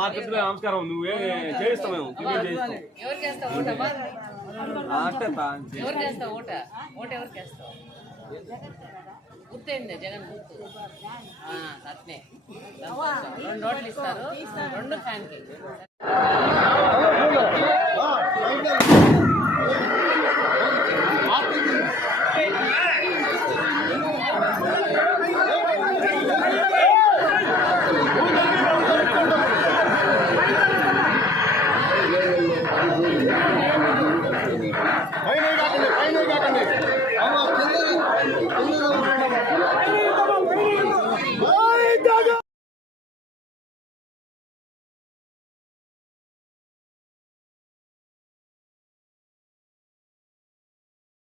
market నమస్కారం నువ్వే చేయిస్తావు మేము ఎవరు చేస్తావు ఓటమ్మా ఎవరు చేస్తావు ఓట ఎవరికి వేస్తావు గుర్తయింది జగన్ గుర్తు అట్నే 2 నోట్లు ఇస్తారు 2 ఫ్యాన్కి